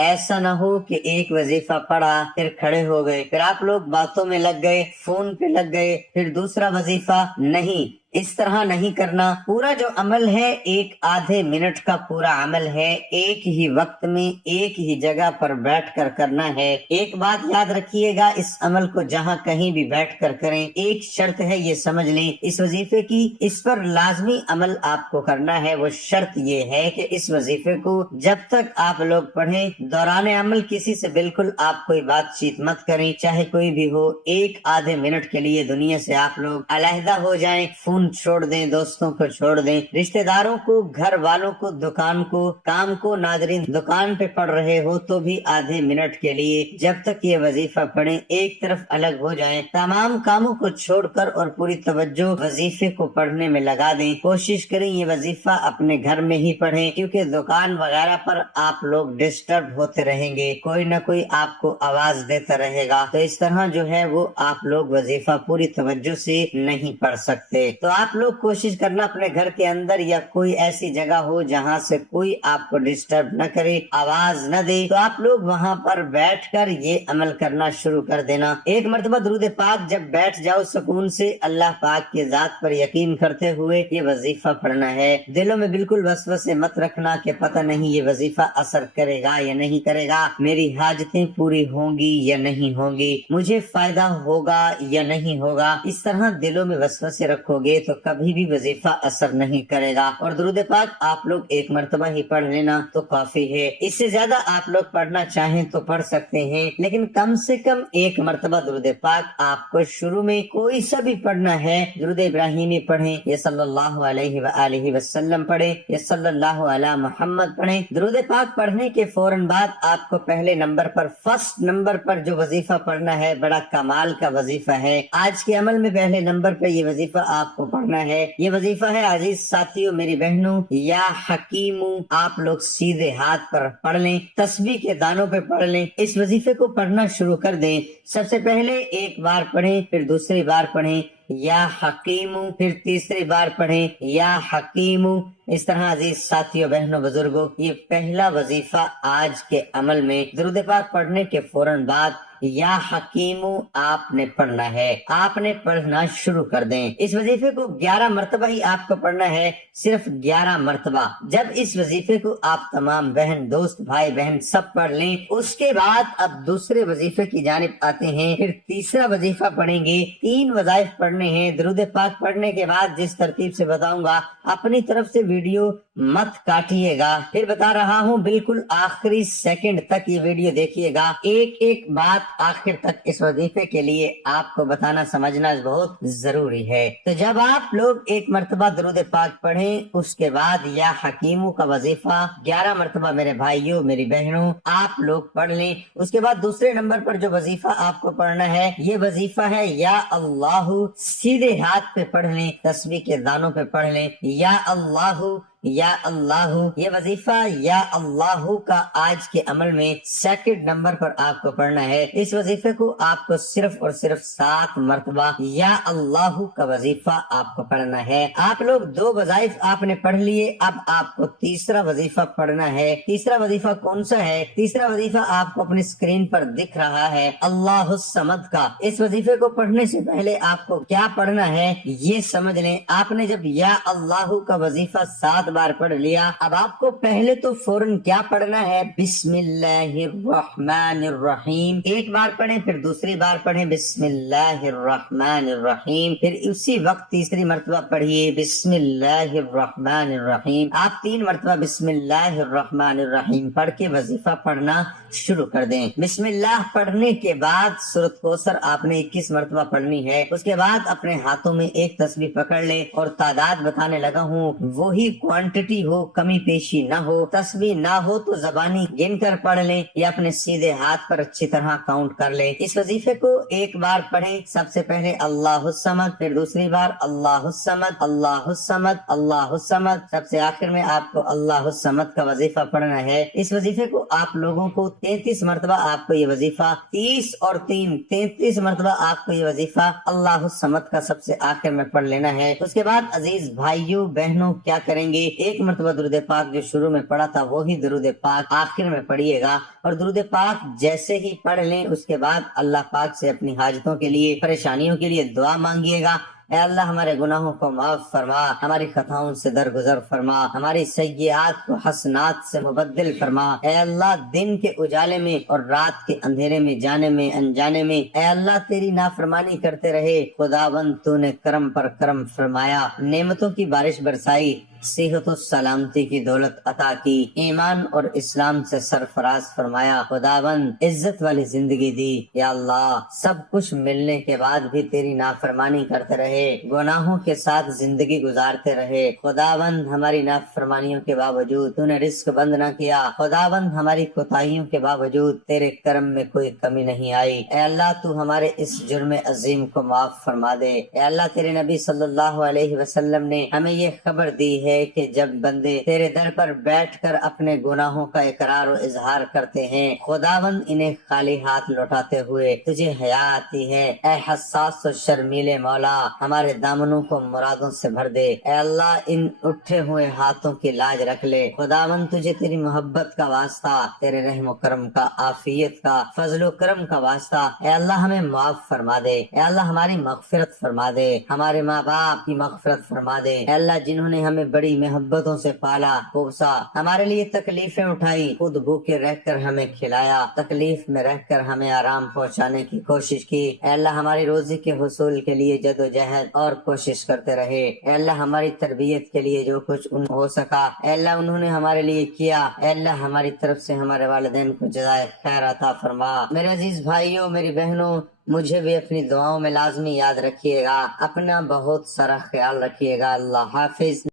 ایسا نہ ہو کہ ایک وظیفہ پڑھا پھر کھڑے ہو گئے، پھر آپ لوگ باتوں میں لگ گئے، فون پہ لگ گئے، پھر دوسرا وظیفہ نہیں، اس طرح نہیں کرنا۔ پورا جو عمل ہے ایک آدھے منٹ کا پورا عمل ہے، ایک ہی وقت میں ایک ہی جگہ پر بیٹھ کر کرنا ہے۔ ایک بات یاد رکھیے گا، اس عمل کو جہاں کہیں بھی بیٹھ کر کریں، ایک شرط ہے یہ سمجھ لیں اس وظیفے کی، اس پر لازمی عمل آپ کو کرنا ہے۔ وہ شرط یہ ہے کہ اس وظیفے کو جب تک آپ لوگ پڑھیں دوران عمل کسی سے بالکل آپ کوئی بات چیت مت کریں، چاہے کوئی بھی ہو۔ ایک آدھے منٹ کے لیے دنیا سے آپ لوگ علیحدہ ہو جائیں، فون چھوڑ دیں، دوستوں کو چھوڑ دیں، رشتہ داروں کو، گھر والوں کو، دکان کو، کام کو۔ ناظرین دکان پہ پڑھ رہے ہو تو بھی آدھے منٹ کے لیے جب تک یہ وظیفہ پڑھیں ایک طرف الگ ہو جائیں، تمام کاموں کو چھوڑ کر اور پوری توجہ وظیفے کو پڑھنے میں لگا دیں۔ کوشش کریں یہ وظیفہ اپنے گھر میں ہی پڑھیں، کیونکہ دکان وغیرہ پر آپ لوگ ڈسٹرب ہوتے رہیں گے، کوئی نہ کوئی آپ کو آواز دیتا رہے گا، تو اس طرح جو ہے وہ آپ لوگ وظیفہ پوری توجہ سے نہیں پڑھ سکتے۔ تو آپ لوگ کوشش کرنا اپنے گھر کے اندر یا کوئی ایسی جگہ ہو جہاں سے کوئی آپ کو ڈسٹرب نہ کرے، آواز نہ دے، تو آپ لوگ وہاں پر بیٹھ کر یہ عمل کرنا شروع کر دینا۔ ایک مرتبہ درود پاک جب بیٹھ جاؤ سکون سے، اللہ پاک کی ذات پر یقین کرتے ہوئے یہ وظیفہ پڑھنا ہے۔ دلوں میں بالکل وسوسے مت رکھنا کہ پتہ نہیں یہ وظیفہ اثر کرے گا یا نہیں کرے گا، میری حاجتیں پوری ہوں گی یا نہیں ہوں گی، مجھے فائدہ ہوگا یا نہیں ہوگا۔ اس طرح دلوں میں وسوسے رکھو گے تو کبھی بھی وظیفہ اثر نہیں کرے گا۔ اور درود پاک آپ لوگ ایک مرتبہ ہی پڑھ لینا تو کافی ہے، اس سے زیادہ آپ لوگ پڑھنا چاہیں تو پڑھ سکتے ہیں، لیکن کم سے کم ایک مرتبہ درود پاک آپ کو شروع میں کوئی سا بھی پڑھنا ہے۔ درود ابراہیمی پڑھیں یا صلی اللہ علیہ وآلہ وسلم پڑھیں یا صلی اللہ علی محمد پڑھیں۔ درود پاک پڑھنے کے فوراً بعد آپ کو پہلے نمبر پر، فرسٹ نمبر پر جو وظیفہ پڑھنا ہے بڑا کمال کا وظیفہ ہے۔ آج کے عمل میں پہلے نمبر پہ یہ وظیفہ آپ کو پڑھنا ہے۔ یہ وظیفہ ہے عزیز ساتھیوں، میری بہنوں، یا حکیمو، آپ لوگ سیدھے ہاتھ پر پڑھ لیں، تسبیح کے دانوں پہ پڑھ لیں۔ اس وظیفے کو پڑھنا شروع کر دیں۔ سب سے پہلے ایک بار پڑھیں، پھر دوسری بار پڑھیں یا حکیمو، پھر تیسری بار پڑھیں یا حکیمو۔ اس طرح عزیز ساتھیوں، بہنوں، بزرگوں، یہ پہلا وظیفہ آج کے عمل میں درود پاک پڑھنے کے فوراً بعد یا حکیمو آپ نے پڑھنا ہے، آپ نے پڑھنا شروع کر دیں۔ اس وظیفے کو 11 مرتبہ ہی آپ کو پڑھنا ہے، صرف 11 مرتبہ۔ جب اس وظیفے کو آپ تمام بہن، دوست، بھائی بہن سب پڑھ لیں، اس کے بعد اب دوسرے وظیفے کی جانب آتے ہیں۔ پھر تیسرا وظیفہ پڑھیں گے، 3 وظائف پڑھنے ہیں۔ درود پاک پڑھنے کے بعد جس ترتیب سے بتاؤں گا اپنی طرف سے ویڈیو مت کاٹیے گا، پھر بتا رہا ہوں بالکل آخری سیکنڈ تک یہ ویڈیو دیکھیے گا، ایک ایک بات آخر تک اس وظیفے کے لیے آپ کو بتانا سمجھنا بہت ضروری ہے۔ تو جب آپ لوگ ایک مرتبہ درود پاک پڑھیں، اس کے بعد یا حکیموں کا وظیفہ 11 مرتبہ میرے بھائیوں، میری بہنوں آپ لوگ پڑھ لیں۔ اس کے بعد دوسرے نمبر پر جو وظیفہ آپ کو پڑھنا ہے یہ وظیفہ ہے یا اللہ، سیدھے ہاتھ پہ پڑھ لیں، تسبیح کے دانوں پہ پڑھ لیں، یا اللہ یا اللہ۔ یہ وظیفہ یا اللہ کا آج کے عمل میں سیکنڈ نمبر پر آپ کو پڑھنا ہے۔ اس وظیفے کو آپ کو صرف اور صرف 7 مرتبہ یا اللہ کا وظیفہ آپ کو پڑھنا ہے۔ آپ لوگ 2 وظائف آپ نے پڑھ لیے، اب آپ کو تیسرا وظیفہ پڑھنا ہے۔ تیسرا وظیفہ کون سا ہے؟ تیسرا وظیفہ آپ کو اپنی اسکرین پر دکھ رہا ہے، اللہ الصمد کا۔ اس وظیفے کو پڑھنے سے پہلے آپ کو کیا پڑھنا ہے یہ سمجھ لیں۔ آپ نے جب یا اللہ کا وظیفہ 7 بار پڑھ لیا، اب آپ کو پہلے تو فوراً کیا پڑھنا ہے؟ بسم اللہ الرحمن الرحیم ایک بار پڑھیں، پھر دوسری بار پڑھیں بسم اللہ الرحمن الرحیم، پھر اسی وقت تیسری مرتبہ پڑھیے بسم اللہ الرحمن الرحیم۔ آپ 3 مرتبہ بسم اللہ الرحمن الرحیم پڑھ کے وظیفہ پڑھنا شروع کر دیں۔ بسم اللہ پڑھنے کے بعد سورۃ کوثر آپ نے 21 مرتبہ پڑھنی ہے۔ اس کے بعد اپنے ہاتھوں میں ایک تسبیح پکڑ لیں اور تعداد بتانے لگا ہوں، وہی کوانٹٹی ہو، کمی پیشی نہ ہو۔ تسبیح نہ ہو تو زبانی گن کر پڑھ لیں یا اپنے سیدھے ہاتھ پر اچھی طرح کاؤنٹ کر لیں۔ اس وظیفے کو ایک بار پڑھیں، سب سے پہلے اللہ الصمد، پھر دوسری بار اللہ الصمد، اللہ الصمد، اللہ الصمد، سب سے آخر میں آپ کو اللہ الصمد کا وظیفہ پڑھنا ہے۔ اس وظیفے کو آپ لوگوں کو 33 مرتبہ آپ کو یہ وظیفہ 30 اور 3 33 مرتبہ آپ کو یہ وظیفہ اللہ الصمد کا سب سے آخر میں پڑھ لینا ہے۔ اس کے بعد عزیز بھائیوں، بہنوں، کیا کریں گے؟ ایک مرتبہ درود پاک جو شروع میں پڑھا تھا وہی درود پاک آخر میں پڑھیے گا، اور درود پاک جیسے ہی پڑھ لیں اس کے بعد اللہ پاک سے اپنی حاجتوں کے لیے، پریشانیوں کے لیے دعا مانگیے گا۔ اے اللہ ہمارے گناہوں کو معاف فرما، ہماری خطاؤں سے درگزر فرما، ہماری سیئات کو حسنات سے مبدل فرما۔ اے اللہ دن کے اجالے میں اور رات کے اندھیرے میں، جانے میں انجانے میں اے اللہ تیری نافرمانی کرتے رہے، خداوند تو نے کرم پر کرم فرمایا، نعمتوں کی بارش برسائی، صحت و سلامتی کی دولت عطا کی، ایمان اور اسلام سے سرفراز فرمایا، خداوند عزت والی زندگی دی۔ یا اللہ سب کچھ ملنے کے بعد بھی تیری نافرمانی کرتے رہے، گناہوں کے ساتھ زندگی گزارتے رہے، خداوند ہماری نافرمانیوں کے باوجود تو نے رزق بند نہ کیا، خداوند ہماری کوتاہیوں کے باوجود تیرے کرم میں کوئی کمی نہیں آئی۔ اے اللہ تو ہمارے اس جرم عظیم کو معاف فرما دے۔ اے اللہ تیرے نبی صلی اللہ علیہ وسلم نے ہمیں یہ خبر دی ہے کہ جب بندے تیرے در پر بیٹھ کر اپنے گناہوں کا اقرار و اظہار کرتے ہیں، خداوند انہیں خالی ہاتھ لوٹاتے ہوئے تجھے حیا آتی ہے۔ اے حساس و شرمیلے مولا ہمارے دامنوں کو مرادوں سے بھر دے۔ اے اللہ ان اٹھے ہوئے ہاتھوں کی لاج رکھ لے، خداوند تجھے تیری محبت کا واسطہ، تیرے رحم و کرم کا، عافیت کا، فضل و کرم کا واسطہ اے اللہ ہمیں معاف فرما دے۔ اے اللہ ہماری مغفرت فرما دے، ہمارے ماں باپ کی مغفرت فرما دے۔ اے اللہ جنہوں نے ہمیں بڑی محبتوں سے پالا پوسا، ہمارے لیے تکلیفیں اٹھائی، خود بھوکے رہ کر ہمیں کھلایا، تکلیف میں رہ کر ہمیں آرام پہنچانے کی کوشش کی، اے اللہ ہماری روزی کے حصول کے لیے جد و جہد اور کوشش کرتے رہے، اے اللہ ہماری تربیت کے لیے جو کچھ ہو سکا اے اللہ انہوں نے ہمارے لیے کیا، اے اللہ ہماری طرف سے ہمارے والدین کو جزائے خیر عطا فرما۔ میرے عزیز بھائیوں، میری بہنوں، مجھے بھی اپنی دعاؤں میں لازمی یاد رکھیے گا، اپنا بہت سارا خیال رکھیے گا۔ اللہ حافظ۔